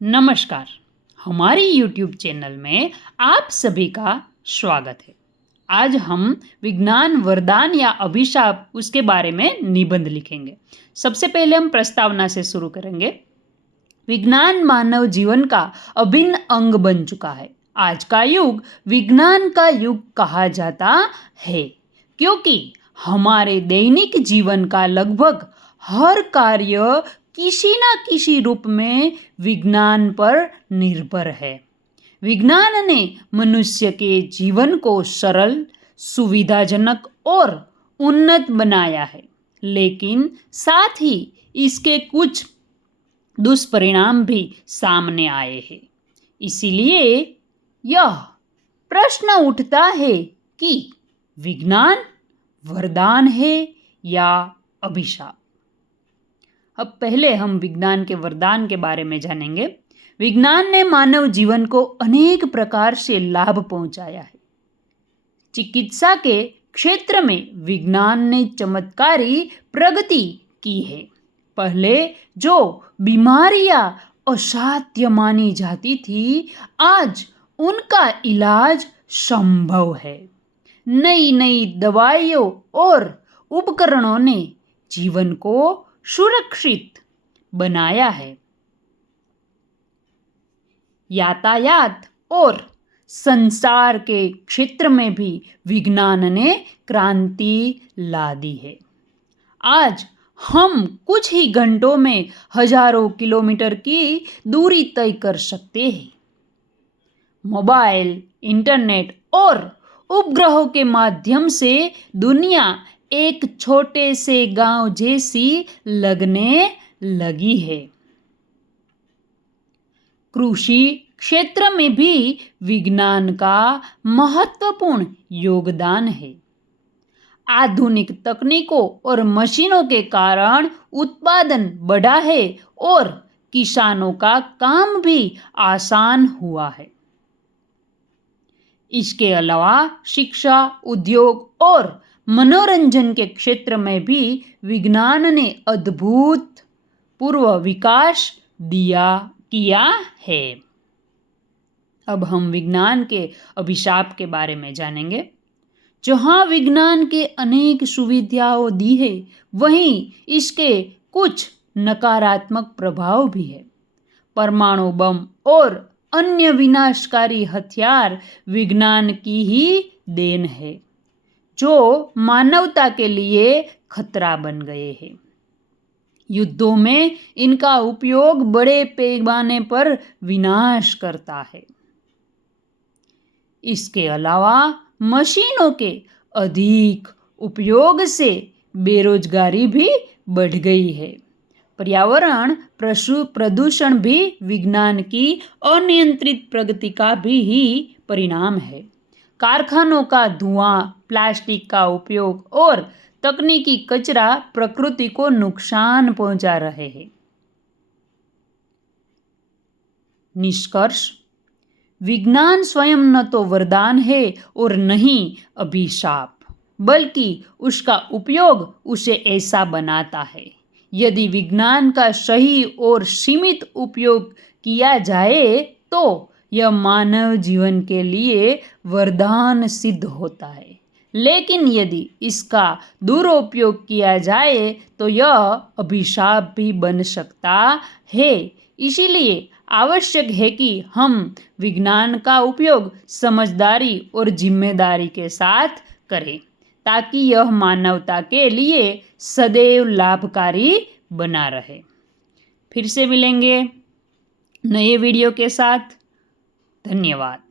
नमस्कार। हमारी YouTube channel में आप सभी का स्वागत है। आज हम विज्ञान वरदान या अभिशाप उसके बारे में निबंध लिखेंगे। सबसे पहले हम प्रस्तावना से शुरू करेंगे। विज्ञान मानव जीवन का अभिन्न अंग बन चुका है। आज का युग विज्ञान का युग कहा जाता है क्योंकि हमारे दैनिक जीवन का लगभग हर कार्य किसी न किसी रूप में विज्ञान पर निर्भर है। विज्ञान ने मनुष्य के जीवन को सरल, सुविधाजनक और उन्नत बनाया है, लेकिन साथ ही इसके कुछ दुष्परिणाम भी सामने आए हैं। इसीलिए यह प्रश्न उठता है कि विज्ञान वरदान है या अभिशाप। अब पहले हम विज्ञान के वरदान के बारे में जानेंगे। विज्ञान ने मानव जीवन को अनेक प्रकार से लाभ पहुंचाया है। चिकित्सा के क्षेत्र में विज्ञान ने चमत्कारी प्रगति की है। पहले जो बीमारियां असाध्य मानी जाती थी, आज उनका इलाज संभव है। नई नई दवाइयों और उपकरणों ने जीवन को सुरक्षित बनाया है। यातायात और संचार के क्षेत्र में भी विज्ञान ने क्रांति ला दी है। आज हम कुछ ही घंटों में हजारों किलोमीटर की दूरी तय कर सकते हैं। मोबाइल, इंटरनेट और उपग्रहों के माध्यम से दुनिया एक छोटे से गांव जैसी लगने लगी है। कृषि क्षेत्र में भी विज्ञान का महत्वपूर्ण योगदान है। आधुनिक तकनीकों और मशीनों के कारण उत्पादन बढ़ा है और किसानों का काम भी आसान हुआ है। इसके अलावा शिक्षा, उद्योग और मनोरंजन के क्षेत्र में भी विज्ञान ने अभूतपूर्व विकास किया है। अब हम विज्ञान के अभिशाप के बारे में जानेंगे। जहां विज्ञान के अनेक सुविधाओं दी है, वहीं इसके कुछ नकारात्मक प्रभाव भी है। परमाणु बम और अन्य विनाशकारी हथियार विज्ञान की ही देन है, जो मानवता के लिए खतरा बन गए हैं। युद्धों में इनका उपयोग बड़े पैमाने पर विनाश करता है। इसके अलावा मशीनों के अधिक उपयोग से बेरोजगारी भी बढ़ गई है। पर्यावरण प्रदूषण भी विज्ञान की अनियंत्रित प्रगति का भी ही परिणाम है। कारखानों का धुआं, प्लास्टिक का उपयोग और तकनीकी कचरा प्रकृति को नुकसान पहुंचा रहे हैं। निष्कर्ष, विज्ञान स्वयं न तो वरदान है और न ही अभिशाप, बल्कि उसका उपयोग उसे ऐसा बनाता है। यदि विज्ञान का सही और सीमित उपयोग किया जाए तो यह मानव जीवन के लिए वरदान सिद्ध होता है, लेकिन यदि इसका दुरुपयोग किया जाए तो यह अभिशाप भी बन सकता है। इसीलिए आवश्यक है कि हम विज्ञान का उपयोग समझदारी और जिम्मेदारी के साथ करें, ताकि यह मानवता के लिए सदैव लाभकारी बना रहे। फिर से मिलेंगे नए वीडियो के साथ। धन्यवाद।